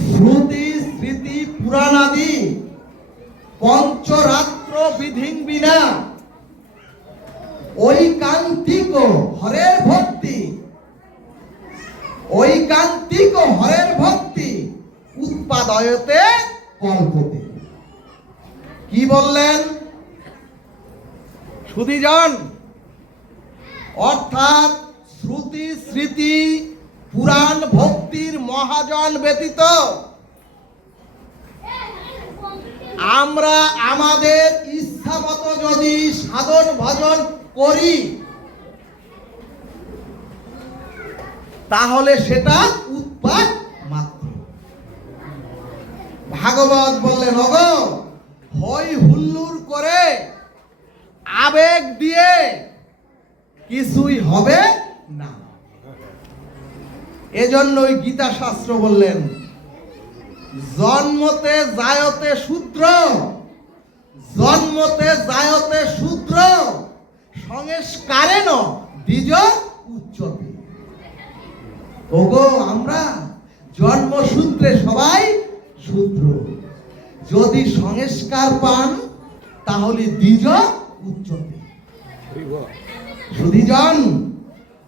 শ্রুতি স্মৃতি পুরাণাদি পঞ্চরাত্র বিধিং বিনা ঐকান্তিক হরের ভক্তি, ঐকান্তিক হরের ভক্তি উৎপাদয়তে কল্পতে। কি বললেন সুধীজন? অর্থাৎ শ্রুতি স্মৃতি পুরাণ ভক্তির মহাজন ব্যতীত আমরা আমাদের ইচ্ছা মতো যদি সাধন ভজন করি তাহলে সেটা উৎপাত মাত্র। ভাগবত বললেন, ওগো হই হুল্লোড় করে আবেগ দিয়ে কিছুই হবে না। এজন্যই গীতা শাস্ত্র বললেন, জন্মতে জায়তে শূদ্র, জন্মতে জায়তে শূদ্র সংস্কারেণ দ্বিজ উচ্চতে। ওগো আমরা জন্মসূত্রে সবাই শূদ্র, যদি সংস্কার পান তাহলে দ্বিজ উচ্চতে। সুধীজন,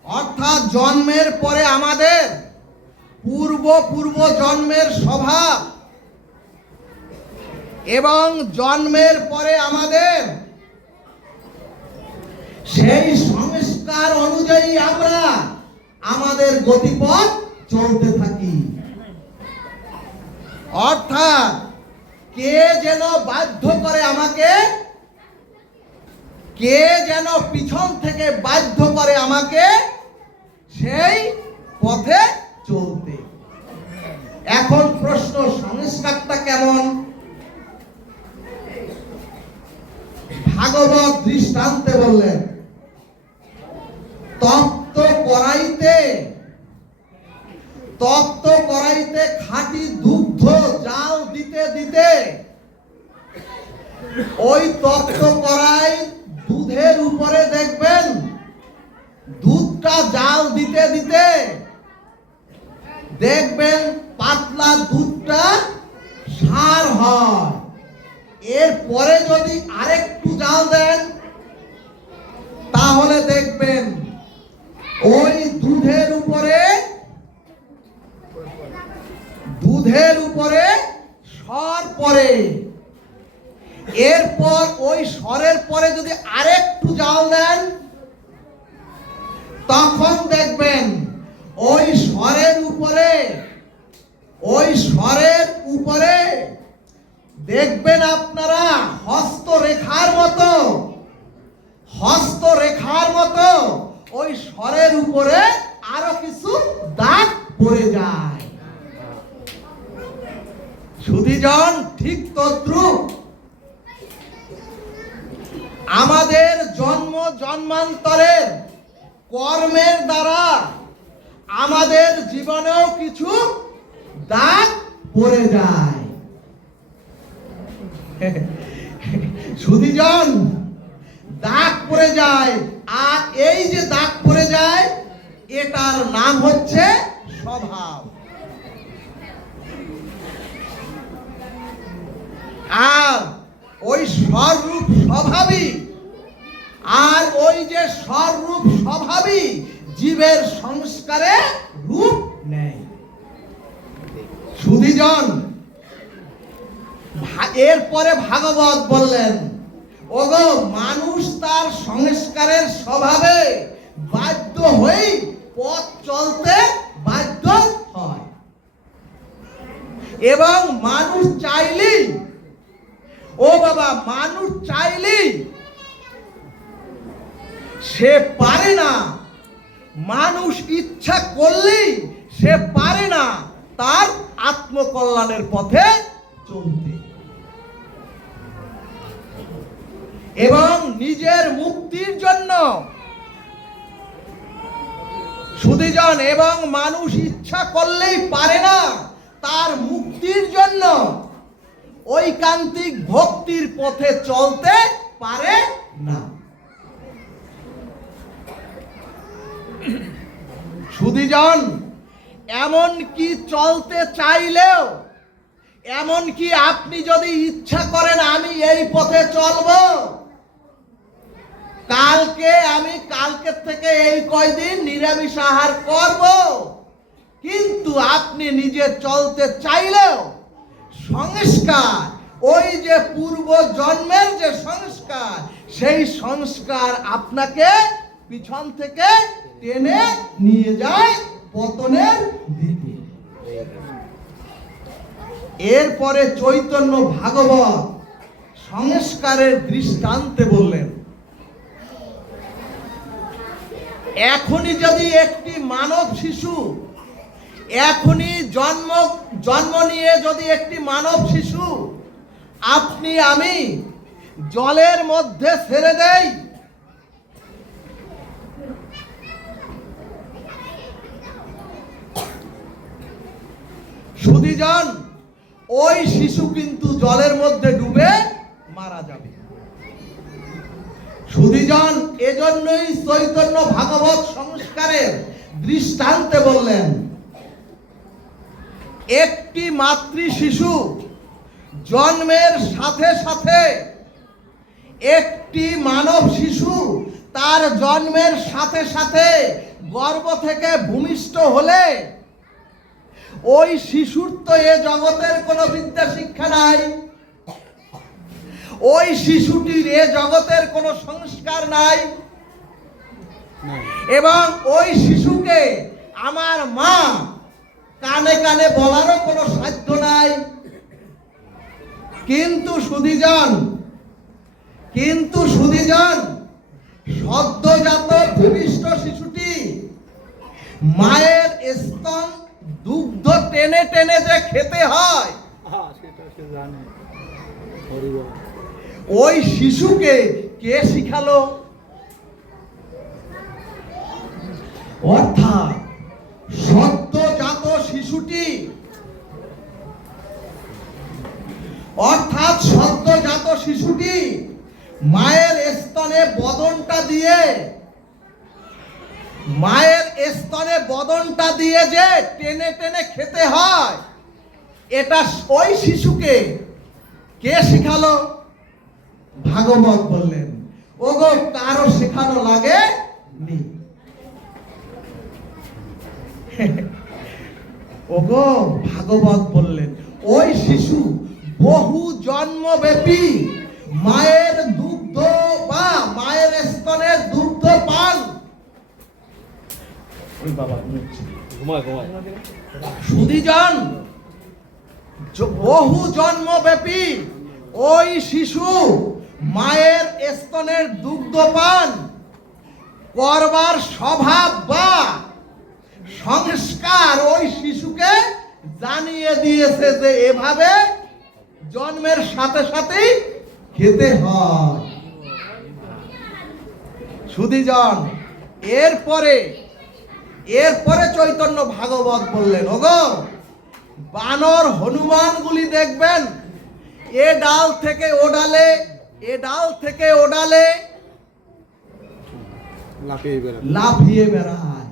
অর্থাৎ জন্মের পরে আমাদের পূর্ব জন্মের স্বভাব এবং জন্মের পরে আমাদের সেই সংস্কার অনুযায়ী আমরা আমাদের গতিপথ চলতে থাকি। অর্থাৎ কে যেন বাধ্য করে আমাকে, কে যেন পিছন থেকে বাধ্য করে আমাকে সেই পথে চলতে। এখন প্রশ্ন, সংস্কারটা কেমন? ভাগবত দৃষ্টান্তে বললেন, তপ্ত কড়াইতে খাঁটি দুগ্ধ জাল দিতে দিতে ওই তপ্ত কড়াই দুধের উপরে দেখবেন দুধটা জাল দিতে দিতে দেখবেন পাতলা দুধটা সার হয়। এরপরে যদি আরেকটু জাল দেন তাহলে দেখবেন ওই দুধের উপরে সর পড়ে। এরপর ওই সরের পরে যদি আরেকটু জাল দেন তখন দেখবেন ওই সরের উপরে দেখবেন আপনারা হস্তরেখার মতো ওই সরের উপরে আরো কিছু দাগ পড়ে যায়। সুধীজন, ঠিক তদ্রূপ আমাদের জন্মান্তরের কর্মের দ্বারা আমাদের জীবনেও কিছু দাগ পড়ে যায়। সুধীজন, দাগ পড়ে যায়, আর এই যে দাগ পড়ে যায় এটার নাম হচ্ছে স্বভাব। আর ওই স্বরূপ স্বভাবই জীবের সংস্কারে রূপ নেয়। সুধীজন, এরপরে ভাগবত বললেন, ওগো মানুষ তার সংস্কারের স্বভাবে বাধ্য হয়ে পথ চলতে বাধ্য হয় এবং মানুষ চাইলেই সে পারে না, মানুষ ইচ্ছা করলেই সে পারে না তার আত্মকল্যাণের পথে চলতে এবং নিজের মুক্তির জন্য। সুধীজন, এবং মানুষ ইচ্ছা করলেই পারে না তার মুক্তির জন্য ঐকান্তিক ভক্তির পথে চলতে পারে না। সুধীজন, এমন কি চলতে চাইলেও, এমন কি আপনি যদি ইচ্ছা করেন আমি এই পথে চলবো, কালকের থেকে এই কয়দিন নিরামিষ আহার করব, কিন্তু আপনি নিজে চলতে চাইলেও সংস্কার, ওই যে পূর্ব জন্মের যে সংস্কার, সেই সংস্কার আপনাকে পিছন থেকে টেনে নিয়ে যায় পতনের দিকে। এরপরে চৈতন্য ভাগবত সংস্কারের দৃষ্টান্তে বললেন, এখনই যদি একটি মানব শিশু, এখনই জন্ম নিয়ে যদি একটি মানব শিশু আপনি আমি জলের মধ্যে ছেড়ে দেই, সুধীজন ওই শিশু কিন্তু জলের মধ্যে ডুবে মারা যাবে। সুধীজন এজন্যই চৈতন্য ভাগবত সংস্কারের দৃষ্টান্তে বললেন, একটি মাতৃ শিশু জন্মের সাথে সাথে, একটি মানব শিশু তার জন্মের সাথে সাথে গর্ভ থেকে ভূমিষ্ঠ হলে ওই শিশুর তো এ জগতের কোনো বিদ্যা শিক্ষা নাই, ওই শিশুটির এ জগতের কোনো সংস্কার নাই, এবং ওই শিশুকে আমার মা কানে কানে বলারও কোনো সাধ্য নাই। কিন্তু সুধীজন সদ্যজাত ভূমিষ্ঠ শিশুটি মায়ের স্তন দুগ্ধ টেনে টেনে যে খেতে হয়, ওই শিশুকে কে শিখালো? অর্থাৎ সদ্যজাত শিশুটি মায়ের স্তনে বদনটা দিয়ে যে টেনে টেনে খেতে হয়, এটা ওই শিশুকে কে শিখালো? ভাগবত বললেন, ওগো কারো শেখানো লাগে নি। ওগো ভাগবত বললেন, ওই শিশু বহু জন্মব্যাপী মায়ের দুগ্ধ বা মায়ের স্তনের দুগ্ধ পান। সুধীজন বহু জন্মব্যাপী ওই শিশু মায়ের স্তনের দুগ্ধ পান করবার স্বভাব বা সংস্কার ওই শিশুকে জানিয়ে দিয়েছে যে এভাবে জন্মের সাথে সাথেই খেতে হয়। সুধীজন এরপরে চৈতন্য ভাগবত বললেন, ওগো বানর হনুমানগুলি দেখবেন এ ডাল থেকে ও ডালে, এ ডাল থেকে ও ডালে লাফিয়ে বেড়ায়।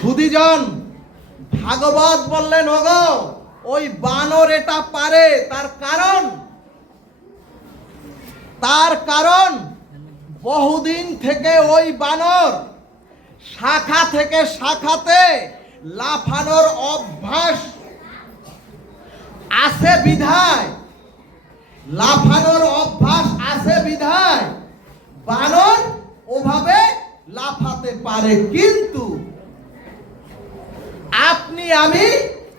সুধীজন ভাগবত বললেন, ওগো ওই বানর এটা পারে, তার কারণ বহুদিন থেকে ওই বানর শাখা থেকে শাখাতে লাফানোর অভ্যাস আছে বিধায় বানর ওভাবে লাফাতে পারে, কিন্তু আপনি আমি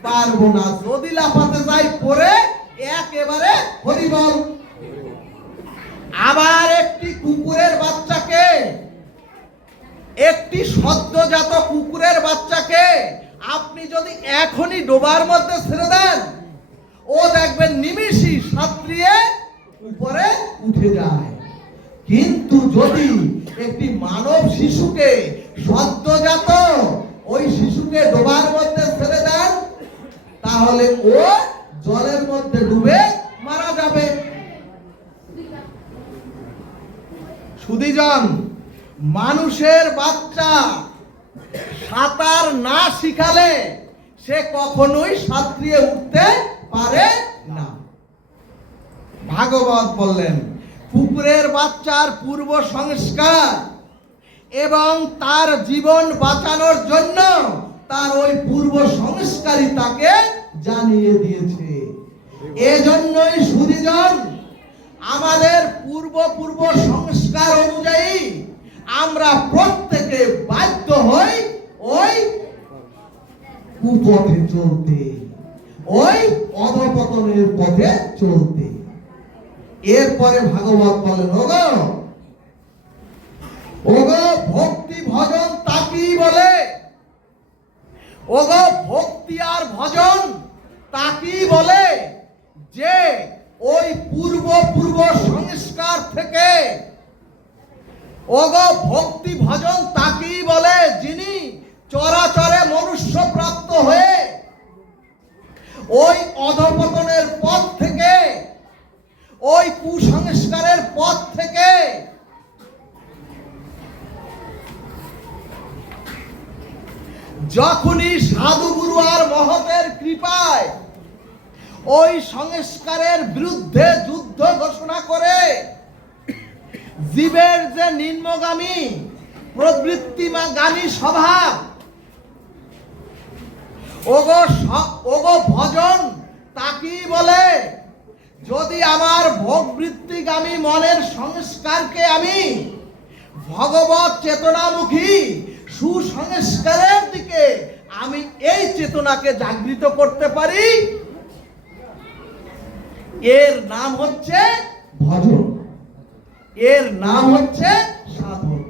পারবো না। যদি লাফাতে যাই পরে একেবারে হরিবল। আবার একটি সদ্যজাত কুকুরের বাচ্চাকে আপনি যদি এখনই ডোবার মধ্যে ছেড়ে দেন, ও দেখবেন নিমিষই সাঁতরিয়ে উপরে উঠে যায়। কিন্তু যদি একটি মানব শিশুকে সদ্যজাত ওই শিশুকে ডোবার মধ্যে ছেড়ে দেন, তাহলে ও জলের মধ্যে ডুবে মারা যাবে। সুধীজন মানুষের বাচ্চা সাঁতার না শিখালে সে কখনোই সাঁতরিয়ে উঠতে পারে না। ভাগবত বললেন কুকুরের বাচ্চার পূর্ব সংস্কার এবং তার জীবন বাঁচানোর জন্য তার ওই পূর্ব সংস্কারই তাকে জানিয়ে দিয়েছে। এজন্যই সুধীজন আমাদের পূর্ব সংস্কার অনুযায়ী আমরা প্রত্যেকে বাধ্য হই ওই কুপথে চলতে, ওই অধপতনের পথে চলতে। এরপরে ভাগবত বলেন ওগো ভক্তি ভজন তাকি বলে, ওগো ভক্তি আর ভজন তাকি বলে যে ওই পূর্ব সংস্কার থেকে, ওগো ভক্তি ভজন তাকি বলে যিনি চরাচরে মনুষ্য প্রাপ্ত হয়ে ওই অধপতনের পথ থেকে, ওই কুসংস্কারের পথ থেকে যখনই সাধু গুরু আর মহতের কৃপায় ওই সংস্কারের বিরুদ্ধে যুদ্ধ ঘোষণা করে জীবের যে নিম্নগামী প্রবৃত্তিগামী স্বভাব, ওগো ভজন তাকি বলে। যদি আমার ভোগবৃত্তিগামী মনের সংস্কারকে আমি ভগবত চেতনামুখী সুসংস্কারের দিকে আমি এই চেতনাকে জাগৃত করতে পারি, এর নাম হচ্ছে ভজন, এর নাম হচ্ছে সাধন।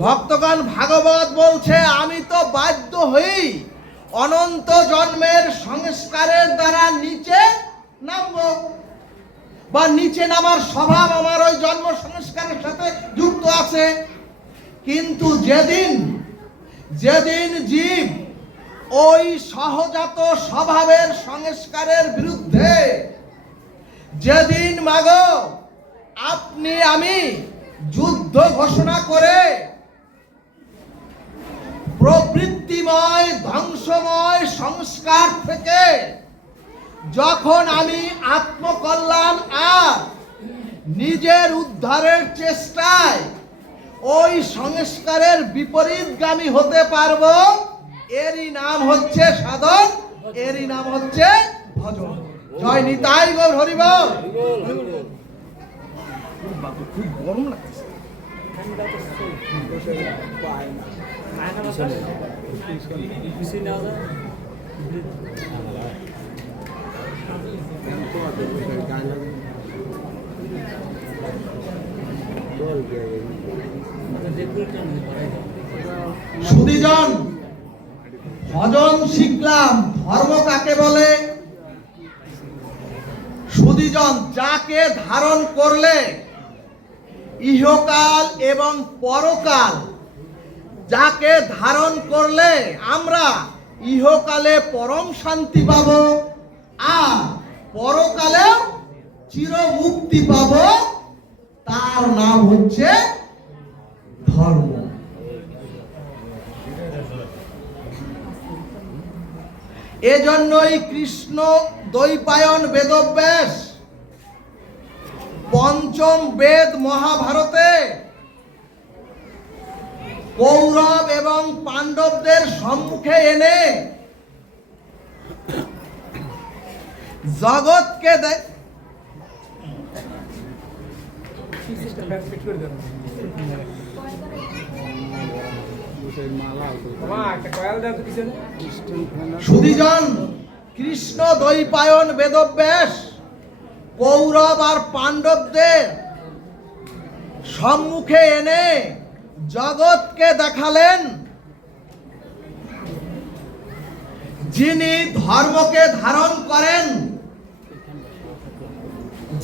ভক্তগণ ভাগবত বলছে আমি তো বাধ্য হই অনন্ত জন্মের সংস্কারের দ্বারা নিচে নামবো, বা নিচে নামার স্বভাব আমার ওই জন্ম সংস্কারের সাথে যুক্ত আছে। কিন্তু যেদিন জীব ওই সহজাত স্বভাবের সংস্কারের বিরুদ্ধে, যেদিন মাগো আপনি আমি যুদ্ধ ঘোষণা করে প্রবৃত্তিময় ধ্বংসময় সংস্কার থেকে যখন আমি আত্মকল্যাণ আর নিজের উদ্ধারের চেষ্টায় ওই সংস্কারের বিপরীতগামী হতে পারবো, এরই নাম হচ্ছে সাধন, এরই নাম হচ্ছে ভজন। জয় নিতাই গৌর হরি বল। খুব গরম লাগছে। সুধীজন ভজন শিখলাম, ধর্ম কাকে বলে? সুধীজন যাকে ধারণ করলে ইহকাল এবং পরকাল, যাকে ধারণ করলে আমরা ইহকালে পরম শান্তি পাব আর পরকালে চির মুক্তি পাব, তার নাম হচ্ছে ধর্ম। এজন্যই কৃষ্ণ দ্বৈপায়ন বেদব্যাস পঞ্চম বেদ মহাভারতে কৌরব এবং পাণ্ডবদের সম্মুখে এনে জগৎকে সুধীজন কৃষ্ণ দ্বৈপায়ন বেদব্যাস কৌরব আর পাণ্ডবদের সম্মুখে এনে জগৎকে দেখালেন যিনি ধর্মকে ধারণ করেন,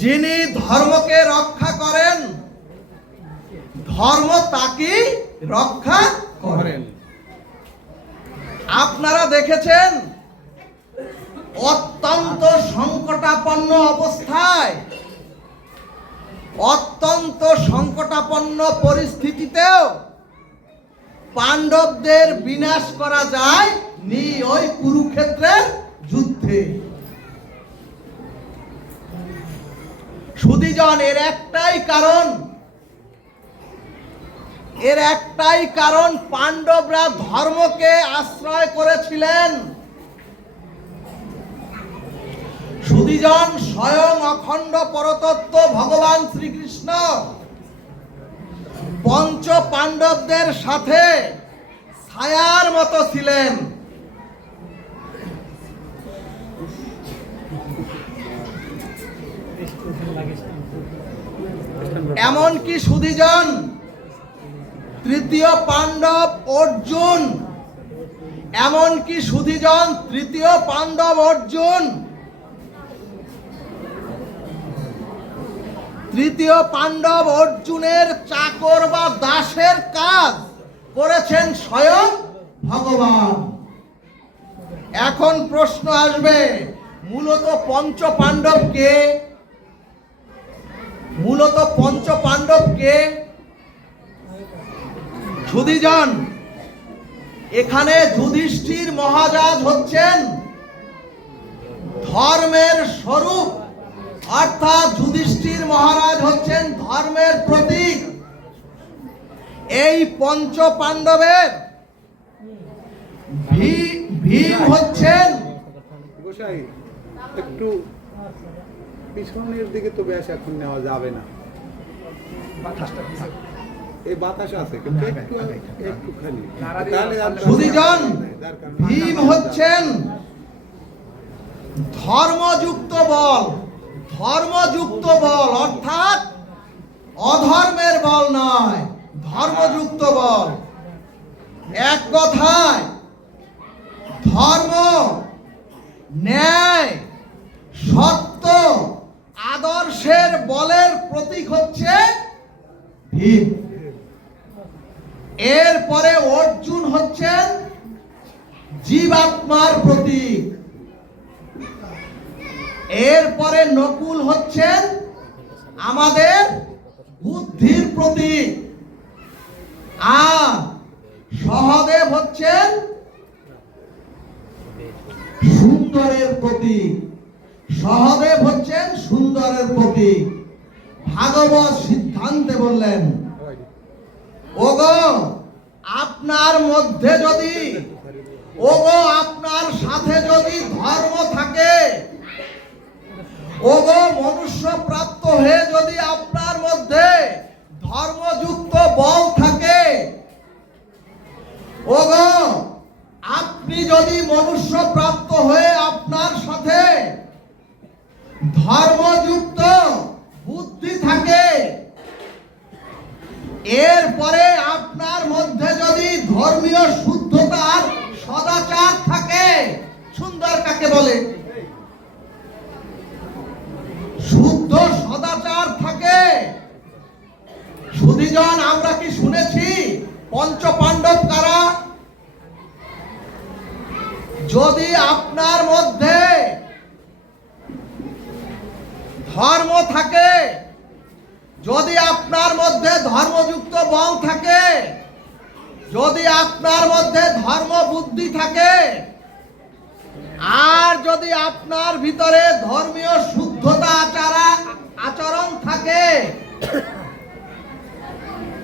যিনি ধর্মকে রক্ষা করেন, ধর্ম তাকে রক্ষা করেন। আপনারা দেখেছেন অত্যন্ত সংকটাপন্ন অবস্থায়, অত্যন্ত সংকটাপন্ন পরিস্থিতিতেও পাণ্ডবদের বিনাশ করা যায় নি ওই কুরুক্ষেত্রের যুদ্ধে। সুধীজন, এর একটাই কারণ পাণ্ডবরা ধর্মকে আশ্রয় করেছিলেন। সুধীজন, স্বয়ং অখণ্ড পরতত্ত্ব ভগবান শ্রীকৃষ্ণ পঞ্চ পাণ্ডবদের সাথে ছায়ার মতো ছিলেন। এমনকি সুধীজন, তৃতীয় পাণ্ডব অর্জুন, এমনকি সুধীজন তৃতীয় পাণ্ডব অর্জুন, তৃতীয় পাণ্ডব অর্জুনের চাকর বা দাসের কাজ করেছেন স্বয়ং ভগবান। এখন প্রশ্ন আসবে, মূলত পঞ্চ পাণ্ডব কে? মূলত পঞ্চ পাণ্ডব কে? সুধীজন, এখানে যুধিষ্ঠির মহারাজ হচ্ছেন ধর্মের স্বরূপ, অর্থাৎ যুধিষ্ঠির মহারাজ হচ্ছেন ধর্মের প্রতীক। এই পঞ্চ পাণ্ডবের ভীম হচ্ছেন, গোসাই একটু পিছনের দিকে তো বেশ এখন নেওয়া যাবে না, এই বাতাস আছে কিন্তু একটুখানি। সুধীজন, ভীম হচ্ছেন ধর্মযুক্ত বল, ধর্মযুক্ত বল, অর্থাৎ অধর্মের বল নয়, ধর্মযুক্ত বল। এক কথায় ধর্ম, ন্যায়, সত্য, আদর্শের বলের প্রতীক হচ্ছে ভীম। এরপরে অর্জুন হচ্ছেন জীবাত্মার প্রতীক। এরপরে নকুল হচ্ছেন আমাদের বুদ্ধির প্রতীক, আর সহদেব হচ্ছেন সুন্দরের প্রতীক। সহদেব হচ্ছেন সুন্দরের প্রতীক। ভাগবত সিদ্ধান্তে বললেন, ওগো আপনার মধ্যে যদি, ওগো আপনার সাথে যদি ধর্ম থাকে, ওগো মনুষ্য প্রাপ্ত হয়ে যদি আপনার মধ্যে ধর্মযুক্ত বল থাকে, ওগো আপনি যদি মনুষ্য প্রাপ্ত হয়ে আপনার সাথে ধর্মযুক্ত বুদ্ধি থাকে, এরপরে আপনার মধ্যে যদি ধর্মীয় শুদ্ধতার সদাচার থাকে। সুন্দর কাকে বলে? শুদ্ধ সদাচার থাকে। সুধীজন, আমরা কি শুনেছি পঞ্চ পাণ্ডব কারা? যদি আপনার মধ্যে ধর্ম থাকে, যদি আপনার মধ্যে ধর্মযুক্ত বল থাকে, যদি আপনার মধ্যে ধর্ম বুদ্ধি থাকে, আর যদি আপনার ভিতরে ধর্মীয় শুদ্ধতা আচরণ থাকে,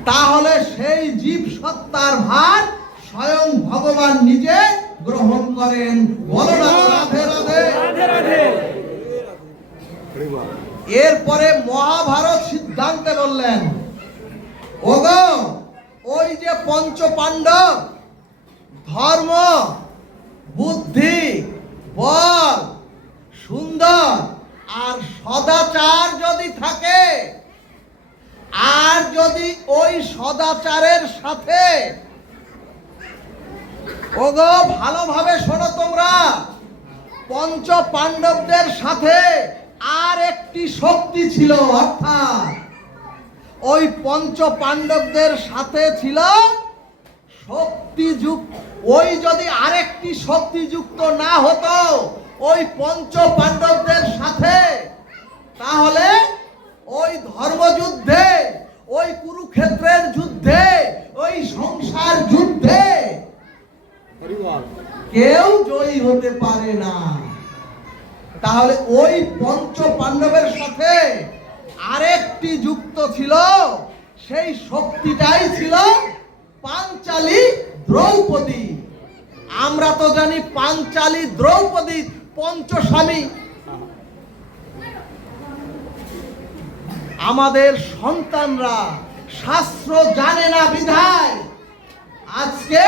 তাহলে সেই জীব সত্তার ভার স্বয়ং ভগবান নিজে গ্রহণ করেন। বলো না রাধে রাধে। এরপরে মহাভারত সিদ্ধান্তে বললেন, ওগো ওই যে পঞ্চ পাণ্ডব ধর্ম, বুদ্ধি, বল, সুন্দর আর সদাচার যদি থাকে, আর যদি ওই সদাচারের সাথে, ওগো ভালোভাবে শোনো তোমরা, পঞ্চ পাণ্ডবদের সাথে আর একটি শক্তি ছিল, অর্থাৎ ওই পঞ্চ পাণ্ডবদের সাথে ছিল শক্তিযুক্ত। ওই যদি আরেকটি শক্তিযুক্ত না হতো, ওই পঞ্চ পাণ্ডবদের সাথে, তাহলে ওই ধর্মযুদ্ধে, ওই কুরুক্ষেত্রের যুদ্ধে, ওই সংসার যুদ্ধে কেউ জয়ী হতে পারে না। তাহলে ওই পঞ্চ পাণ্ডবের সাথে আরেকটি যুক্ত ছিল, সেই শক্তিটাই ছিল পাঞ্চালী দ্রৌপদী। আমরা তো জানি পাঞ্চালী দ্রৌপদী পঞ্চস্বামী। আমাদের সন্তানরা শাস্ত্র জানে না বিধায় আজকে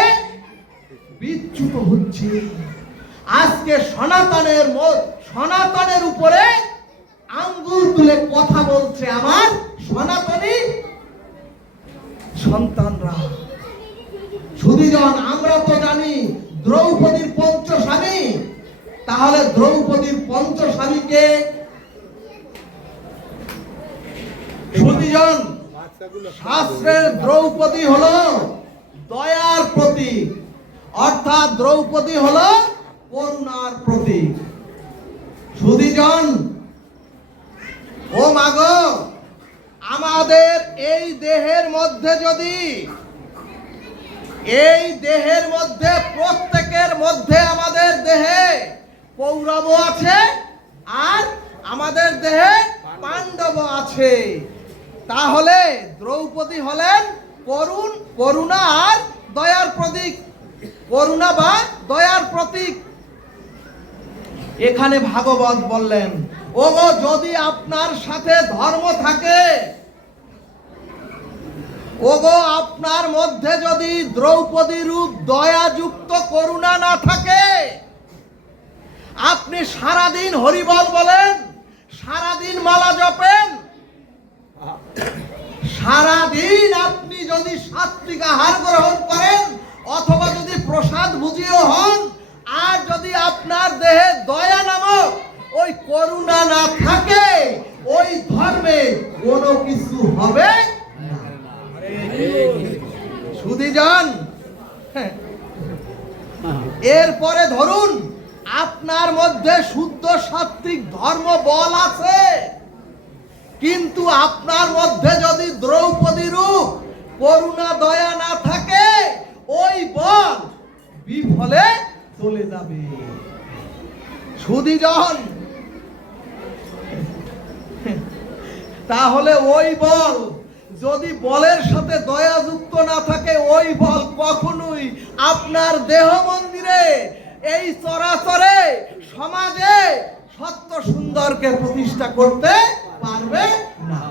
বিচ্যুত হচ্ছে। আজকে সনাতনের উপরে আঙ্গুল তুলে কথা বলছে আমার সনাতনী সন্তানরা। সুধীজন, আমরা তো জানি দ্রৌপদীর পঞ্চস্বামী। তাহলে দ্রৌপদীর পঞ্চস্বামীকে সুধীজন, শাস্ত্রের দ্রৌপদী হলো দয়ার প্রতীক, অর্থাৎ দ্রৌপদী হলো করুণার প্রতীক। সুধীজন, ও মাগো, আমাদের এই দেহের মধ্যে যদি, এই দেহের মধ্যে প্রত্যেকের মধ্যে, আমাদের দেহে কৌরব আছে আর আমাদের দেহে পাণ্ডব আছে, তাহলে দ্রৌপদী হলেন করুণা আর দয়ার প্রতীক, করুণা বা দয়ার প্রতীক। এখানে ভাগবত বললেন, ওগো যদি আপনার সাথে ধর্ম থাকে, ওগো আপনার মধ্যে যদি দ্রৌপদী রূপ দয়াযুক্ত করুণা না থাকে, আপনি সারাদিন হরিবল বলেন, সারাদিন মালা জপেন, সারাদিন আপনি যদি সাত্বিক আহার গ্রহণ করেন অথবা যদি প্রসাদ ভুজিও হন, আর যদি আপনার দেহে দয়া নামক ওই করুণা না থাকে, ওই ধর্মে কোনো কিছু হবে না। সুধীজন, এরপরে ধরুন আপনার মধ্যে শুদ্ধ সাত্বিক ধর্ম বল আছে, কিন্তু আপনার মধ্যে যদি দ্রৌপদী রূপ করুণা দয়া না থাকে, ওই বল বিফলে চলে যাবে। সুধীজন, তাহলে ওই বল যদি বলের সাথে দয়া যুক্ত না থাকে, ওই বল কখনোই আপনার দেহ মন্দিরে, এই চরাচরে সমাজে সত্য সুন্দরকে প্রতিষ্ঠা করতে পারবে না।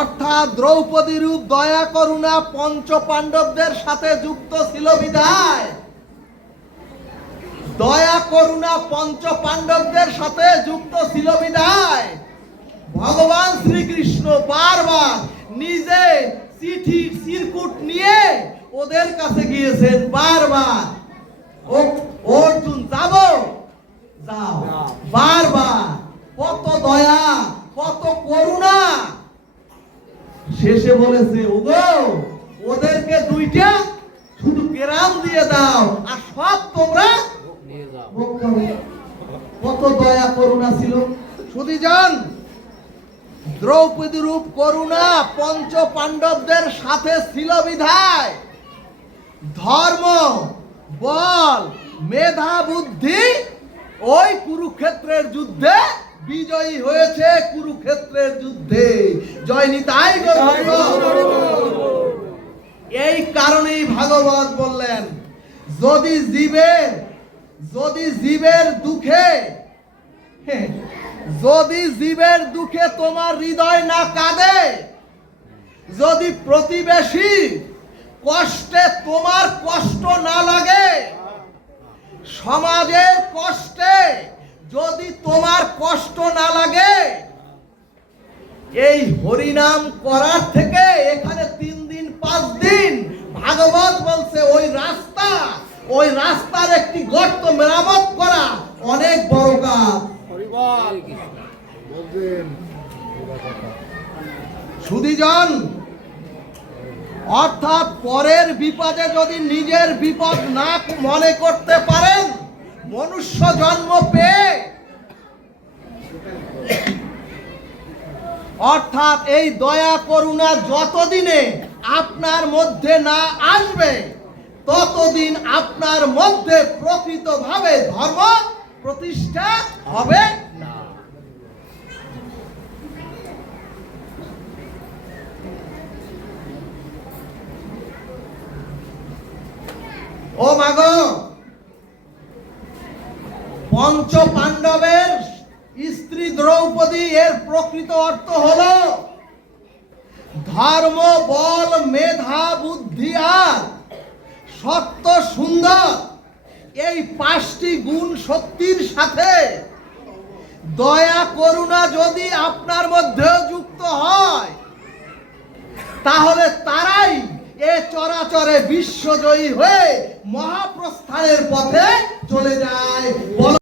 অর্থাৎ দ্রৌপদী রূপ দয়া করুণা পঞ্চ পাণ্ডবদের সাথে যুক্ত ছিল বিধায়, দয়া করুণা পঞ্চ পাণ্ডবদের সাথে যুক্ত ছিল বিধায় ভগবান শ্রীকৃষ্ণ বারবার নিজে চিঠি চিরকুট নিয়ে ওদের কাছে গিয়েছেন, বারবার অর্জুন যাবো, যাও, বারবার কত দয়া কত করুণা। শেষে বলেছে, ওগো ওদেরকে দুইটা শুধু কেরাম দিয়ে দাও আর সব তোমরা ভোগ করো। কত দয়া করুণা ছিল। সুধীজন, দ্রৌপদী রূপ করুণা পঞ্চ পাণ্ডবদের সাথে ছিল বিধায় ধর্ম বল মেধা বুদ্ধি ওই কুরুক্ষেত্রের যুদ্ধে বিজয়ী হয়েছে। কুরুক্ষেত্রের যুদ্ধে জয় নিতাই গৌর। এই কারণেই ভাগবত বললেন, যদি জীবের দুঃখে, যদি জীবের দুঃখে তোমার হৃদয় না কাঁদে, যদি প্রতিবেশী কষ্টে তোমার কষ্ট না লাগে, সমাজের কষ্টে যদি তোমার কষ্ট না লাগে, এই হরিনাম করার থেকে এখানে 3 দিন 5 দিন ভাগবত বলছে ওই রাস্তার একটি গর্ত মেরামত করা অনেক বড় কাজ। সুধীজন, অর্থাৎ পরের বিপদে যদি নিজের বিপদ না মনে করতে পারেন, মনুষ্য জন্ম পেয়ে, অর্থাৎ এই দয়া করুণা যতদিনে আপনার মধ্যে না আসবে ততদিন আপনার মধ্যে প্রকৃতভাবে ধর্ম প্রতিষ্ঠা হবে না। ও মাগো, পঞ্চ পাণ্ডবের স্ত্রী দ্রৌপদী এর প্রকৃত অর্থ হলো ধর্ম, বল, মেধা, বুদ্ধি আর সত্য সুন্দর, এই 5টি গুণ শক্তির সাথে দয়া করুণা যদি আপনার মধ্যেও যুক্ত হয়, তাহলে তারাই এ চরাচরে বিশ্বজয়ী হয়ে মহাপ্রস্থানের পথে চলে যায়।